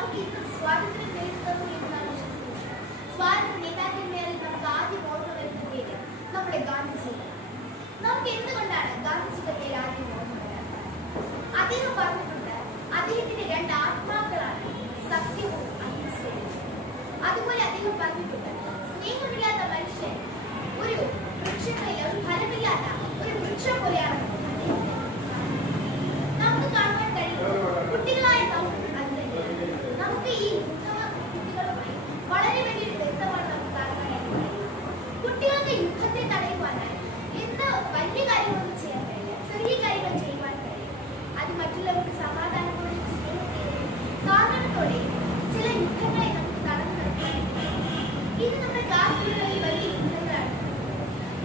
അവർക്കിന്നും സ്വാതന്ത്ര്യം നേരിടുന്നു എന്നാണ് വിശ്വസിക്കുന്നത് സ്വാതന്ത്ര്യ നേതാക്കന്മാരിൽ നമുക്ക് ആദ്യം ഓർമ്മ വരുന്ന പേര് നമ്മുടെ ഗാന്ധിജി. നമുക്ക് എന്തുകൊണ്ടാണ് ഗാന്ധിജിയുടെ പേര് ആദ്യം ഓർമ്മ വരാത്തത്? അദ്ദേഹം പറഞ്ഞിട്ടുണ്ട് അദ്ദേഹത്തിന്റെ രണ്ട് ആത്മാക്കളാണ് സത്യവും അഹിംസയും. അതുപോലെ അദ്ദേഹം പറഞ്ഞിട്ടുണ്ട് സ്നേഹമില്ലാത്ത മനുഷ്യൻ ഒരു വൃക്ഷങ്ങളിൽ ഒരു ഫലമില്ലാത്ത ഒരു വൃക്ഷം പോലെയാണ്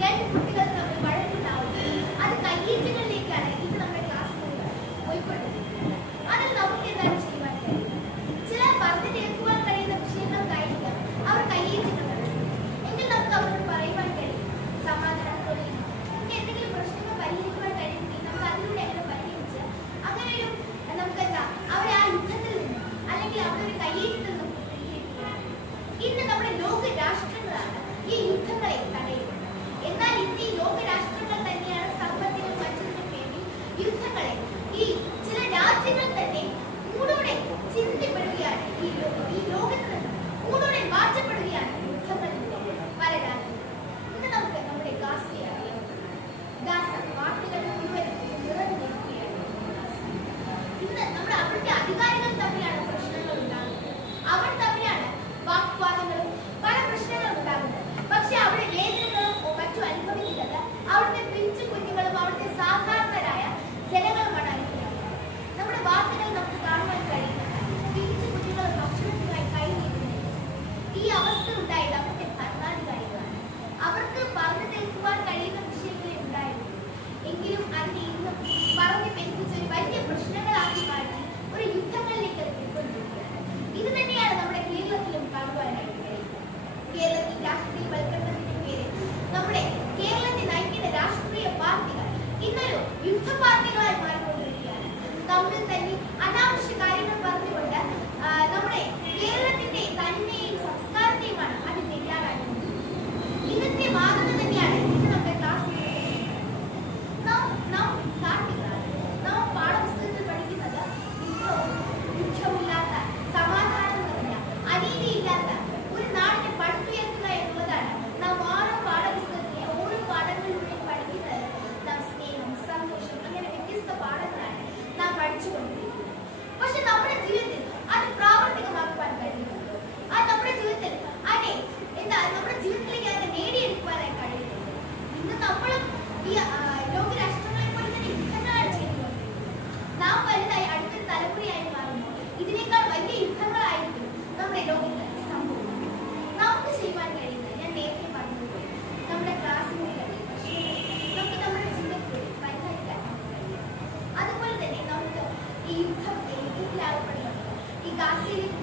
രണ്ട് കുട്ടികൾ Thank you. നമ്മുടെ കേരളത്തെ നയിക്കുന്ന രാഷ്ട്രീയ പാർട്ടികൾ ഇന്നൊരു യുദ്ധ പാർട്ടികളായി മാറിക്കൊണ്ടിരിക്കുകയാണ്. തമ്മിൽ Kasi